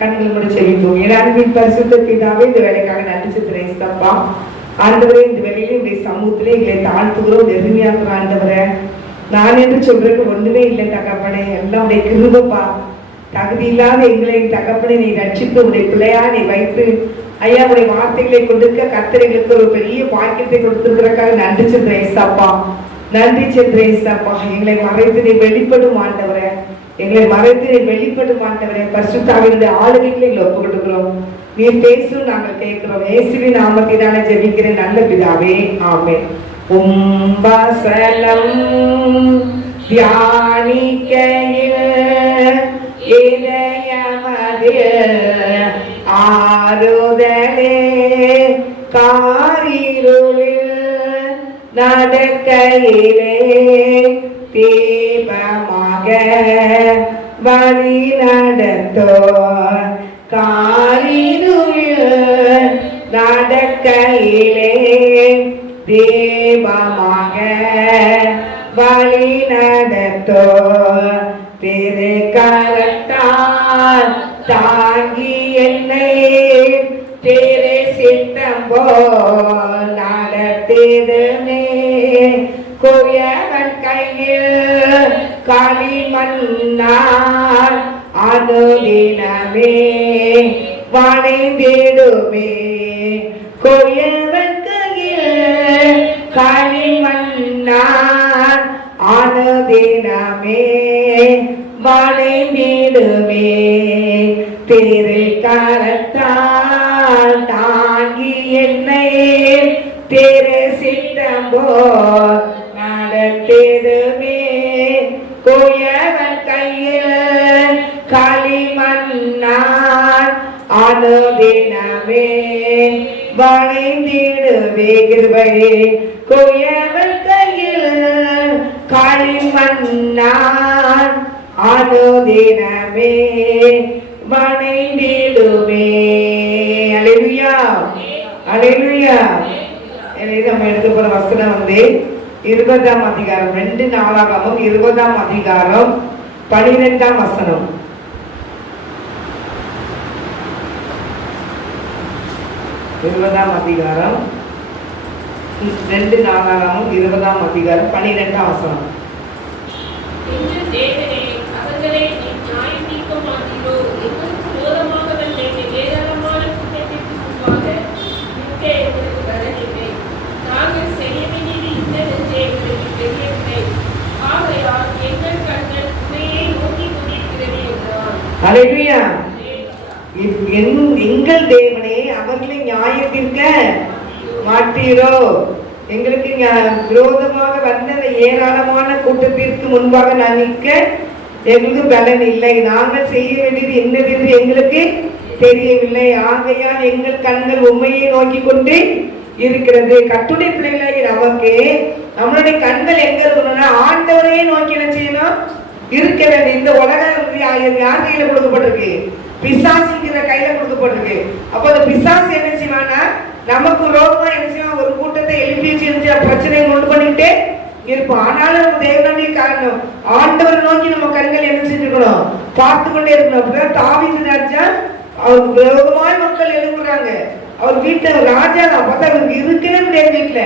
கண்கள் கூட செவிப்போம். என் அன்பின் பரிசுத்த பிதாவே, இந்த வேலைக்காக நன்றி செலுத்துறேன் ஏசப்பா. ஆண்டவரே, இந்த வேலையில உடைய சமூகத்திலே எங்களை தாழ்த்துகிறோம், நெருமையாக்குற ஆண்டவரே. நான் என்று சொல்றதுக்கு ஒண்ணுமே இல்லை தகப்பனே, எல்லாம் உடைய கிருபைப்பா. தகுதி இல்லாத எங்களை தகப்பனை நீ ரட்சித்து உடைய பிள்ளையா நீ வைத்து ஐயா உடைய வார்த்தைகளை கொடுக்க கர்த்தர்களுக்கு ஒரு பெரிய பாக்கியத்தை கொடுத்திருக்கிறதுக்காக நன்றி செலுத்துறேன் ஏசப்பா. நன்றி செலுத்துறேன் ஏசப்பா. எங்களை மறைத்து நீ வெளிப்படும் ஆண்டவரே, எங்களை மறைத்து நீ வெளிப்படும் ஆண்டவரே. பரிசுத்தாவினுடைய ஆளுகைகளை எங்களை ஒப்பு கொடுக்கிறோம். நீ பேசும், நாங்கள் கேட்கிறோம். இயேசுவின் நாமத்தினால ஜெபிக்கிறேன் நல்ல பிதாவே, ஆமென். உம்பசலம் தியானிக்கையில் ஆறுதலே காரிருளில் நடக்கையிலே தீபமாக வழி நடத்தோ. காரிருளில் நடக்கையிலே தீபமாக வழி நடத்தோ. திருக்கரத்தால் தாங்கி என்னை திரு சித்தம் போல் நடத்திடுமே. குயவன் கையில் களிமண்ணால் அனுதினமே வணைந்திடுமே. குயவன் கையில் களிமண்ணால் அனுதினமே வணைந்திடுமே. திருக்கரத்தால் தாங்கி என்னை திரு சித்தம் போல் நடத்திடுமே. குயவன் கையில் களிமண்ணால் அனுதினமே வணைந்திடுமே. கிருபையே குயவன் கையில் களிமண்ணால் அனுதினமே வணைந்திடுமே. அல்லேலூயா, அல்லேலூயா. நம்ம எடுத்து போற வசனம் 20ஆம் அதிகாரம் 2 நாளாகமம் 20ஆம் அதிகாரம் 12ஆம் வசனம். 20ஆம் அதிகாரம் 2 நாளாகமம் 20ஆம் அதிகாரம் 12ஆம் வசனம். அல்லேலூயா. எங்கள் தேவனே அவர்களை நியாயத்திற்க மாட்டீரோ. எங்களுக்கு விரோதமாக வந்த ஏராளமான கூட்டத்திற்கு முன்பாக நான் நிற்க எங்களுக்கு பலன் இல்லை. நாங்கள் செய்ய வேண்டியது என்னது என்று எங்களுக்கு தெரியவில்லை. ஆகையால் எங்கள் கண்கள் உண்மையை நோக்கி கொண்டு இருக்கிறது. கர்த்தருடைய பிள்ளைகளாகிய நமக்கு நம்மளுடைய கண்கள் எங்க இருக்கணும்னா ஆண்டவரையே நோக்கி என்ன செய்யணும், இருக்க வேண்டும். இந்த உலகம் யார் கையில கொடுக்கப்பட்டிருக்கு? பிசாசுங்கிற கையில கொடுக்கப்பட்டிருக்கு. அப்போ அந்த பிசாசு என்ன செய்வான்னா நமக்கு ரோகமா என்ன செய்வான், ஒரு கூட்டத்தை எழுப்பி வச்சு பிரச்சனையை கொண்டு பண்ணிட்டு இருப்போம். ஆனாலும் நம்ம தேவனுடைய காரணம் ஆண்டவரை நோக்கி நம்ம கண்கள் என்ன செஞ்சுக்கணும், பார்த்து கொண்டே இருக்கணும். அப்படிதான் தாவீது ராஜா அவருக்கு விரோதமாய் மக்கள் எழுப்புறாங்க. அவர் வீட்டுல ராஜா தான் பார்த்தா அவருக்கு இருக்கவே முடியாது. வீட்டுல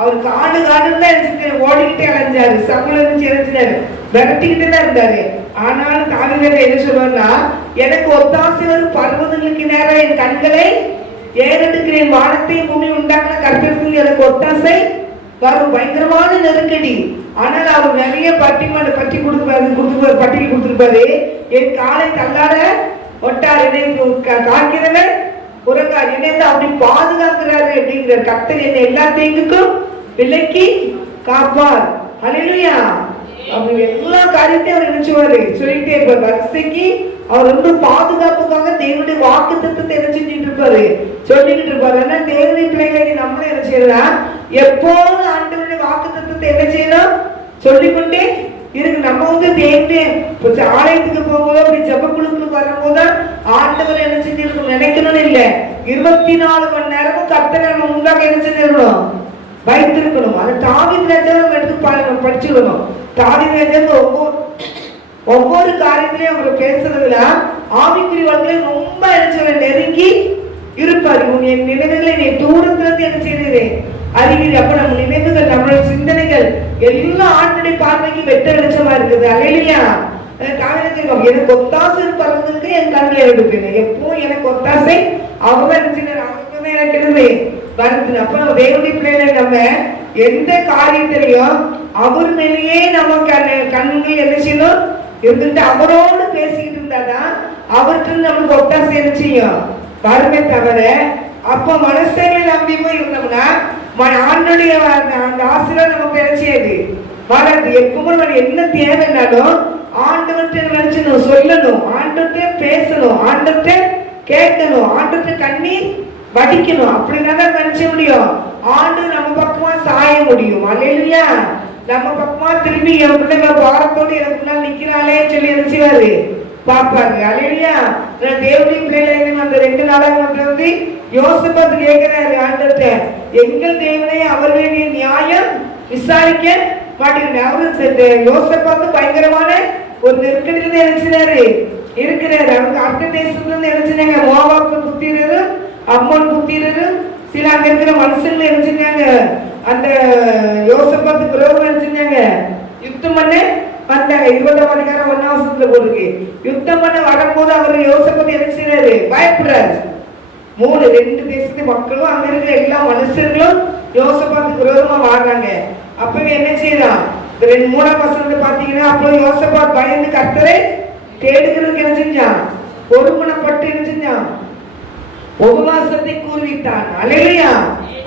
அவர் காடு காடுன்னு தான் ஓடிக்கிட்டே அலைஞ்சாரு. சபையில இருந்து இறஞ்சினாரு, விரட்டிக்கிட்டே தான் இருந்தாரு. ஆனாலும் தாவீது என்ன சொல்லுவாருன்னா, எனக்கு ஒத்தாசை வரும் பர்வதங்களுக்கு நேரம் என் கண்களை ஏறெடுக்கிறேன். வானத்தை பூமி உண்டாக்குன கர்த்தருக்கு எனக்கு ஒத்தாசை வரும். பயங்கரமான நெருக்கடி. ஆனால் அவர் நிறைய பட்டியல் கொடுத்துருப்பாரு. என் காலை தள்ளாட ஒட்டார், என்னை காக்கிறவன் உறங்கார், என்னை அப்படி பாதுகாக்கிறாரு அப்படிங்கிற கர்த்தர் என்னை எல்லா தீங்குக்கும் விலக்கி காப்பார். அல்லேலூயா. அப்படி எல்லா காரியத்தையும் அவர் நினைச்சுவாரு, சொல்லிட்டே இருப்பார். வரிசைக்கு அவர் ரொம்ப பாதுகாப்புக்காக தேவனுடைய வாக்கு தத்துவத்தை என்ன செஞ்சுட்டு இருப்பாரு, சொல்லிக்கிட்டு இருப்பாரு. ஆனா தேவனுடைய பிள்ளைகளை நம்மளும் என்ன செய்யலாம், எப்போதும் ஆண்டவருடைய வாக்கு தத்துவத்தை என்ன செய்யணும், சொல்லிக்கொண்டே இருக்கு. நம்ம தேவனே ஆலயத்துக்கு போகும்போது அப்படி ஜபக்குழுக்களுக்கு வரும்போது ஆண்டவர் என்ன செஞ்சிருக்கணும் நினைக்கணும்னு இல்லை. 24 மணி நேரமும் கர்த்தரை நம்ம முன்பாக என்ன செஞ்சிருக்கணும், வைத்திருக்கணும். அது தாவீது ராஜா நம்ம எடுத்து படிச்சுக்கணும். தாவீது ராஜா ஒவ்வொரு காரியத்திலையும் அவர் பேசுறதுல ஆவிக்குரிய வாழ்க்கையில ரொம்ப அறிவார். என் நினைவுகளை நீ தூரத்திலிருந்து என்ன செய்தது அறிவீர். அப்ப நம்ம நினைவுகள், நம்மளுடைய சிந்தனைகள் எல்லாம் ஆண்டுடைய பார்வைக்கு வெட்ட வெளிச்சமா இருக்குது. அல்லேலூயா. எனக்கு ஒத்தாசை பறந்ததுக்கு என் கண்களை எடுப்பேன். எப்போ எனக்கு ஒத்தாசை அவர்தான் அவர்தான் எனக்கு என்னது வருது. அப்ப நம்ம தேவனுடைய பிள்ளைகளை நம்ம எந்த காரியத்திலையும் அவர் மேலேயே நம்ம கண்கள் என்ன செய்யணும் இருந்துட்டு அவரோடு பேசிக்கிட்டு இருந்தாதான் அவர்கிட்ட நம்மளுக்கு ஒத்தாசை என்ன செய்யும் வருமே தவிர, அப்ப மனசுகளை நம்பி போய் இருந்தோம்னா ஆண்டுடைய அந்த ஆசீர்வாதம் நமக்கு நினைச்சது வராது. எப்பவும் நம்ம என்ன தேவைன்னாலும் ஆண்டவர்கிட்ட நினைச்சணும், சொல்லணும், ஆண்டவர்கிட்ட பேசணும், ஆண்டவர்கிட்ட கேட்கணும், ஆண்டவர்கிட்ட கண்ணீர் வடிக்கணும். அப்படின்னா தான் நினைச்ச முடியும். ஆண்டு நம்ம பக்கமா சாய முடியும். அல்லேலூயா. நம்ம பக்கமா திரும்பி என் பிள்ளைங்க பாரத்தோடு எனக்கு முன்னால் நிக்கிறாளே சொல்லி நினைச்சாரு பாப்பாரு. அல்லேலூயா. தேவனுடைய பிள்ளைகளை அந்த 2 நாளாக வந்து யோசேப்பு கேட்கிறாரு ஆண்டவர்கிட்ட, எங்கள் தேவனை அவர்களுடைய நியாயம் விசாரிக்க மாட்டேங்கிறார். அவரு யோசேப்பு பயங்கரமான ஒரு நெருக்கடியில நினைச்சாரு இருக்கிறாரு. அவங்க அடுத்த தேசத்துல இருந்து நினைச்சாங்க மோவாப்பு புத்திரரும் அம்மன் புத்திரரும் சில அங்க இருக்கிற மனுஷங்களை நினைச்சாங்க அந்த யோசேப்புக்கு விரோதமா நினைச்சாங்க யுத்தம் பண்ண வந்தாங்க. 20ஆம் அதிகாரம் 1ஆம் வசனத்துல போட்டுருக்கு. யுத்தம் பண்ண வரும்போது அவர் யோசேப்பு என்ன செய்யறாரு பயப்படுறாரு. 2 தேசத்து மக்களும் அங்க இருக்கிற எல்லா மனுஷர்களும் யோசேப்புக்கு விரோதமா வாடுறாங்க. அப்பவே என்ன செய்யறான் 3ஆம் வசனத்தை பாத்தீங்கன்னா, அப்போ யோசேப்பு பயந்து கர்த்தரை தேடுகிறதுக்கு என்ன செஞ்சான் ஒருமனப்பட்டு என்ன செஞ்சான் உபவாசத்தை கூறிவிட்டான். அல்லேலூயா.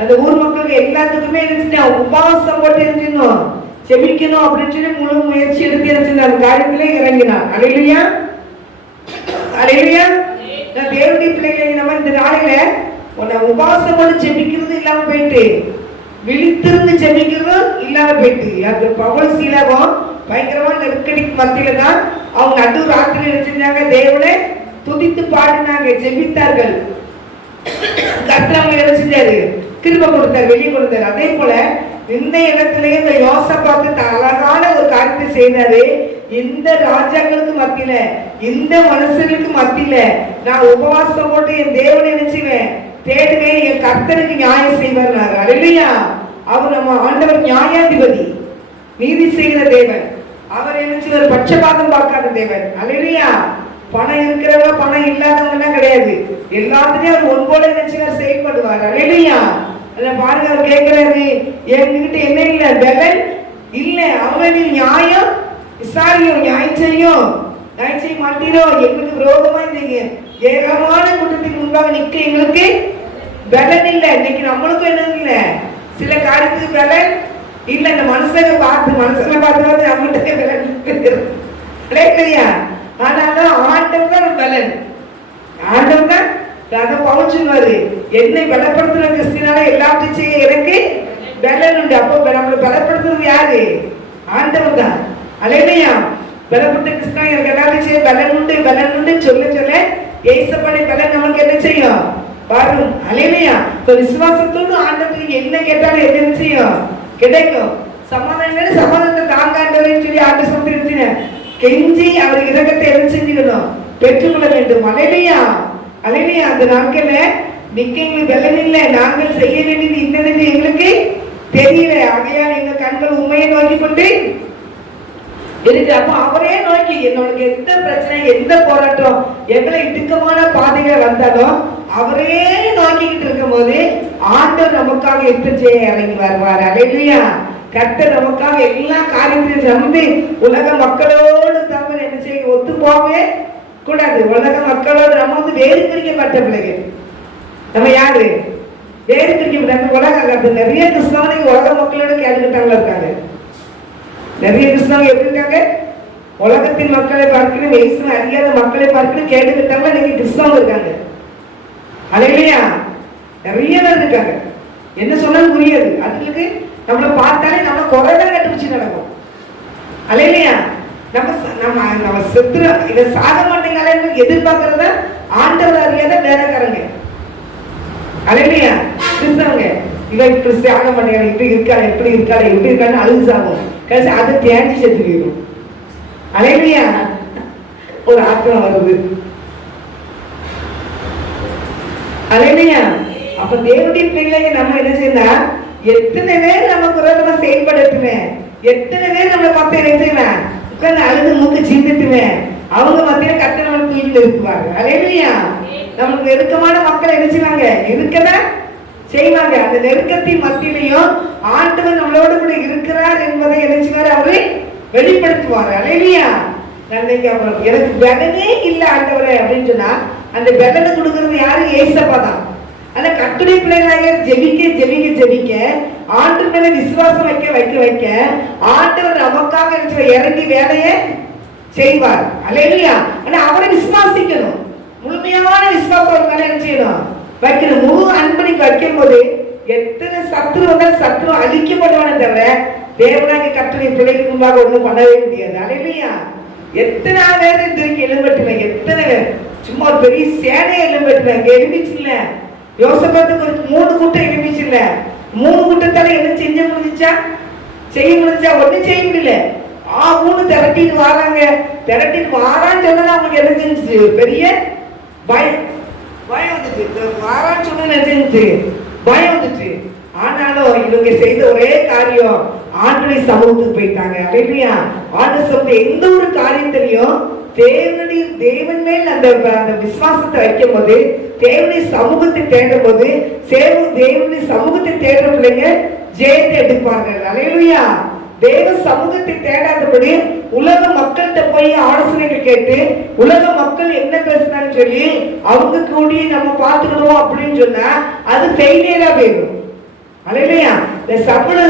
அந்த ஊர் மக்களுக்கு எல்லாத்துக்குமே என்ன செஞ்சான் உபவாசம் போட்டு இருந்துடணும், செபிக்கணும் அப்படின்னு சொல்லி முழு முயற்சி எடுத்து என்ன செஞ்சான் அந்த காரியத்திலே இறங்கினான். அல்லேலூயா. அல்லேலூயா. தேவனுடைய பிள்ளைகளை நம்ம இந்த நாளையில உபவாசம் போட்டு செபிக்கிறது இல்லாம போயிட்டு விழித்திருந்து செபிக்கிறதும் இல்லாம போயிட்டு அந்த பவுல் சீலாவும் பயங்கரமான நெருக்கடிக்கு மத்தியில தான் அவங்க நடு ராத்திரி செஞ்சாங்க தேவனை துதித்து பாடினாங்க, ஜெபித்தார்கள். கர்த்தர் அவங்க என்ன செஞ்சாரு கிருபை கொடுத்தார், வெளியே கொடுத்தாரு. அதே போல இந்த இடத்திலேயே இந்த யோசேப்பு அழகான ஒரு காரியத்தை செய்தாரு. இந்த ராஜாக்களுக்கு மத்தியில இந்த மனுஷர்களுக்கு மத்தியில நான் உபவாசம் போட்டு என் தேவனை நினைச்சுவேன் தேடுவேன், என் கர்த்தருக்கு நியாயம் செய்வார். அல்லேலூயா. அவர் நம்ம ஆண்டவர் நியாயாதிபதி, நீதி செய்கிற தேவன். அவர் என்ன ஒரு பட்சபாதம் பார்க்காத தேவன். அல்லேலூயா. பணம் இருக்கிறவங்க பணம் இல்லாதவங்க கிடையாது, எல்லாத்துலயும் அவர் ஒன்போட நினைச்சுவார் செயல்படுவார். அல்லேலூயா. பாருங்க அவர் கேட்கிறாரு, என்கிட்ட என்ன இல்ல பலன் இல்ல, அவங்க நீ நியாயம் விசாரியும் நியாயம் செய்யும் நியாயம் செய்ய மாட்டீரோ, எங்களுக்கு விரோதமா இருந்தீங்க ஏகமான கூட்டத்துக்கு முன்பாக நிக்க எங்களுக்கு பலன் இல்ல. இன்னைக்கு நம்மளுக்கும் என்ன இல்ல, சில காரியத்துக்கு பலன் இல்ல. இந்த மனுஷங்க பார்த்து நம்மகிட்ட பலன் இல்லையா? ஆனாலும் ஆண்டவர் தான் பலன். ஆண்டவர் தான் அதை பவுச்சுவாரு, என்னை பலப்படுத்துற கிறிஸ்தினால எல்லாத்தையும் செய்ய எனக்கு பலன் உண்டு. அப்போ நம்மளை பலப்படுத்துறது யாரு? ஆண்டவர் தான். அல்லேலூயா. பலப்படுத்த கிறிஸ்தா எனக்கு எல்லாத்தையும் செய்ய பலன் உண்டு பலன் உண்டு சொல்ல சொல்ல ஏசப்படை பலன் நமக்கு என்ன செய்யும் வரும். அல்லேலூயா. இப்போ விசுவாசத்தோடு ஆண்டவருக்கு என்ன கேட்டாலும் என்ன செய்யும் கிடைக்கும். சமாதானம் சமாதானத்தை தாங்காண்டவன்னு சொல்லி ஆண்டு சொல்லிருச்சுங்க கெஞ்சி அவர் இரக்கத்தை என்ன செஞ்சுக்கணும் பெற்றுக்கொள்ள வேண்டும். அல்லேலூயா. அல்லேலூயா. அந்த நாட்கள்ல நிக்க எங்களுக்கு பலன் இல்லை, நாங்கள் செய்ய வேண்டியது இன்னது எங்களுக்கு தெரியல, ஆகையால் எங்க கண்கள் உண்மையை நோக்கி கொண்டு இருக்கு. அப்போ அவரே நோக்கி என்னோட எந்த பிரச்சனை எந்த போராட்டம் எங்களை இடுக்கமான பாதைகள் வந்தாலும் அவரே நோக்கிக்கிட்டு இருக்கும் போது ஆண்டவர் நமக்காக யுத்தம் செய்ய இறங்கி வருவார். அல்லேலூயா. கர்த்தர் நமக்காக எல்லா காரியத்தையும் சமந்து உலக மக்களோடு தமிழ் என்ன செய்ய ஒத்து போகவே கூடாது. உலக மக்களோடு நம்ம வந்து வேறு பிரிக்கப்பட்ட பிள்ளைகள். நம்ம யாரு வேறு பிரிக்கப்பட்ட உலக நிறைய கிறிஸ்தவனுக்கு உலக மக்களோட கேட்டுக்கிட்டாங்களா இருக்காங்க. நிறைய கிறிஸ்தவங்க எப்படி இருக்காங்க, உலகத்தின் மக்களை பார்க்கணும் வயசுல அறியாத மக்களை பார்க்கணும் கேட்டுக்கிட்டாங்களா இன்னைக்கு கிறிஸ்தவங்க இருக்காங்க. அல்லேலூயா. நிறைய பேர் இருக்காங்க, என்ன சொன்னாலும் புரியாது. அதுக்கு நம்மளை பார்த்தாலே நம்ம குறைதான் கட்டுப்பிடிச்சு நடக்கும். அல்லேலூயா. நம்ம செத்துற இதை சாக மாட்டேங்காலே எதிர்பார்க்கறத ஆண்டவர் அறியாத வேலைக்காரங்க. அல்லேலூயா. கிறிஸ்தவங்க இவன் கிறிஸ்து ஆக மாட்டேங்கிறாங்க, இப்படி இருக்காரு எப்படி இருக்காரு எப்படி இருக்காருன்னு அழுது சாகும். கடைசி அதை தேடி செத்து போயிடும். அல்லேலூயா. ஒரு ஆத்மா வருது. அல்லேலூயா. அப்ப தேவனுடைய பிள்ளைகளை நம்ம என்ன செய்யலாம்? எத்தனை பேர் நமக்கு விரோதமா செயல்படுத்துவேன், எத்தனை பேர் நம்மளை பார்த்து என்ன செய்வேன், உட்கார்ந்து அழுது மூக்கு சிந்திட்டுவேன், அவங்க மத்தியில கர்த்தர் நம்மளுக்கு வீட்டில் இருக்குவாங்க. அல்லேலூயா. நமக்கு நெருக்கமான மக்கள் என்ன செய்வாங்க? இருக்கதான் செய்வாங்க. அந்த நெருக்கத்தின் மத்தியிலையும் ஆண்டவர் நம்மளோட கூட இருக்கிறார் என்பதை என்ன செய்வார்? அவரு வெளிப்படுத்துவார். அல்லேலூயா. எனக்கு பலனே இல்லை ஆண்டவரே அப்படின்னு சொன்னா அந்த பலனை கொடுக்கறது யாரு? ஏசப்பா தான். அந்த கர்த்தருடைய பிள்ளைகளாக ஜெபிக்க ஜெபிக்க ஜெபிக்க ஆண்டவர் மேல விசுவாசம் வைக்க வைக்க வைக்க ஆண்டவர் நமக்காக இறங்கி வேலையை செய்வார். அல்லேலூயா. ஆனா அவரை விசுவாசிக்கணும். முழுமையான விசுவாசம் ஒரு மேல என்ன செய்யணும்? வைக்கணும். முழு அன்பளிப்பு வைக்கும் போது எத்தனை சத்துரு வந்தால் சத்துரு அழிக்கப்படுவானே தவிர தேவனாக கர்த்தருடைய பிள்ளைக்கு முன்பாக ஒன்றும் பண்ணவே முடியாது. அல்லேலூயா. எத்தனை பேர் இன்றைக்கு எழும்பட்டுவேன், எத்தனை பேர் சும்மா ஒரு பெரிய சேனையை எழும்பட்டுவேன். இங்க எழுப்பிச்சு இல்ல, யோசபாத்துக்கு ஒரு 3 கூட்டம் எழுப்பிச்சு இல்ல, 3 கூட்டத்தால என்ன செஞ்ச முடிஞ்சா? செய்ய முடிஞ்சா? ஒன்னும் செய்ய முடியல. 3 திரட்டிட்டு வராங்க. திரட்டிட்டு வாரான்னு சொன்னா அவங்களுக்கு என்ன செஞ்சு? பெரிய பயம் வந்துச்சு. வாரான்னு சொன்னா என்ன செஞ்சு? பயம் வந்துச்சு. ஆனாலும் இவங்க செய்த ஒரே காரியம் ஆண்டவருடைய சமூகத்துக்கு போயிட்டாங்க. அல்லேலூயா. ஆண்டவர் சொன்ன எந்த ஒரு காரியத்திலையும் தேவன் மேல் அந்த விசுவாசத்தை வைக்கும் போது, தேவனுடைய சமூகத்தை தேடும் போது, தேவனுடைய சமூகத்தை தேடுற பிள்ளைங்க ஜெயத்தை எடுப்பார்கள். அல்லேலூயா. தேவ சமூகத்தை தேடாதபடி உலக மக்கள்கிட்ட போய் ஆலோசனைகள் கேட்டு உலக மக்கள் என்ன பேசுறான்னு சொல்லி அவங்க கூடி நம்ம பார்த்துக்கணும் அப்படின்னு சொன்னா அது ஃபெயிலியரா போயிடும். அல்லேலூயா. இந்த சவுல்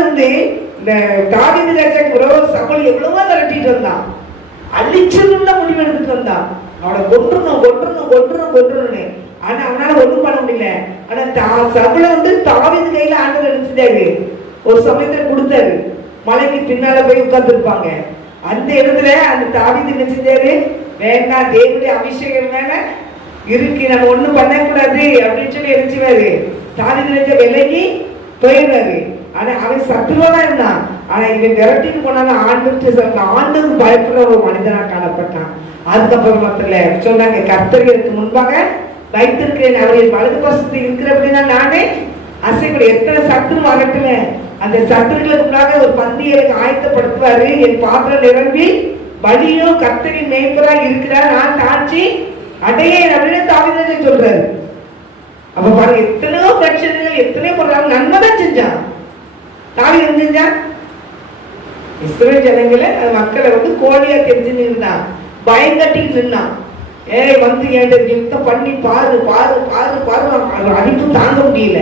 இந்த தாவீது ராஜாக்கு விரோத சவுல் எவ்வளவோ விரட்டிட்டு வந்தான், அழிச்சதுள்ள முடிவு எடுத்துட்டு வந்தான். அவனை கொன்றணும். ஆனா அவனால ஒண்ணும் பண்ண முடியல. ஆனா சவுல தாவீது கையில ஆண்டவர் எடுத்துட்டாரு. ஒரு சமயத்துல கொடுத்தாரு. மலைக்கு பின்னால போய் உட்கார்ந்து இருப்பாங்க. அந்த இடத்துல அந்த தாவீது என்ன செஞ்சாரு? வேண்டாம், தேவனுடைய அபிஷேகம் மேல இருக்கு, நம்ம ஒண்ணும் பண்ணக்கூடாது அப்படின்னு சொல்லி எழுச்சுவாரு. தாவீது ராஜா விலகி போயிடுறாரு. ஆனா அவன் சத்துருவா இருந்தான். ஆனா இவன் விரட்டிட்டு போனாலும் ஆண்டவருக்கு பயப்படுற ஒரு மனிதனா காணப்பட்டான். அதுக்கப்புறம் மத்தில சொன்னாங்க, கர்த்தருக்கு முன்பாக வைத்திருக்கிறேன், அவரின் வலது பசத்தில் இருக்கிற அப்படின்னா நானே அசைக்கூட. எத்தனை சத்துரு வரட்டுல அந்த சத்துருக்களுக்கு முன்னாக ஒரு பந்தியலுக்கு ஆயத்தப்படுத்துவாரு. என் பாத்திரம் நிரம்பி வழியும் கர்த்தரின் மேய்ப்பரா இருக்கிறார், நான் தாட்சி அடையேன் அப்படின்னு தாவீது சொல்றாரு. அப்ப பாருங்க, எத்தனையோ பிரச்சனைகள் எத்தனையோ போடுறாங்க, நன்மைதான் செஞ்சான். தாவீது என்ன செஞ்சான்? இஸ்ரவேல் ஜனங்களை மக்களை கோழியா தெரிஞ்சு நின்றான், பயம் கட்டிட்டு நின்னான். வந்து என்கிட்ட யுத்தம் பண்ணி பாரு பாரு பாரு பாரு, அடிப்பு தாங்க முடியல.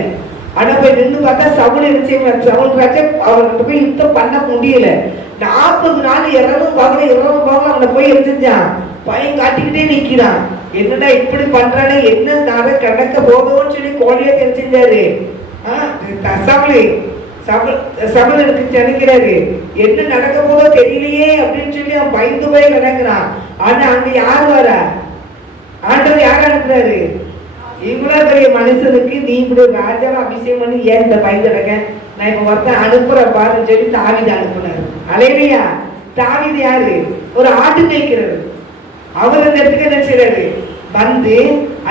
ஆனா போய் நின்று பார்த்தா சவுல் என்ன செய்வார்? சவுல் ராஜா அவர்கிட்ட போய் யுத்தம் பண்ண முடியல. 40 நாள் இரவும் அவனை போய் எரிஞ்சான், பயம் காட்டிக்கிட்டே நிக்கிறான். என்னடா இப்படி பண்றானே, என்ன நாளை கடக்க போதோன்னு சொல்லி கோழியா தெரிஞ்சாரு. சவுல் எடுத்து நினைக்கிறாரு, என்ன நடக்க போதோ தெரியலையே அப்படின்னு சொல்லி அவன் பயந்து போய் நடக்கிறான். ஆனா அங்க யார் வரா? ஆண்டவர் யார் அனுப்புறாரு? இவ்வளவு பெரிய மனுஷனுக்கு நீ இப்படி ராஜாவை அபிஷேகம் பண்ணி ஏன் இந்த பயந்து நடக்க? நான் இப்ப ஒருத்தன் அனுப்புறேன் பாருன்னு சொல்லி தாவீது அனுப்புனாரு. அல்லேலூயா. தாவீது யாரு? ஒரு ஆட்டு மேய்க்கிறாரு. அவர் அந்த இடத்துக்கு என்ன செய்யறாரு? வந்து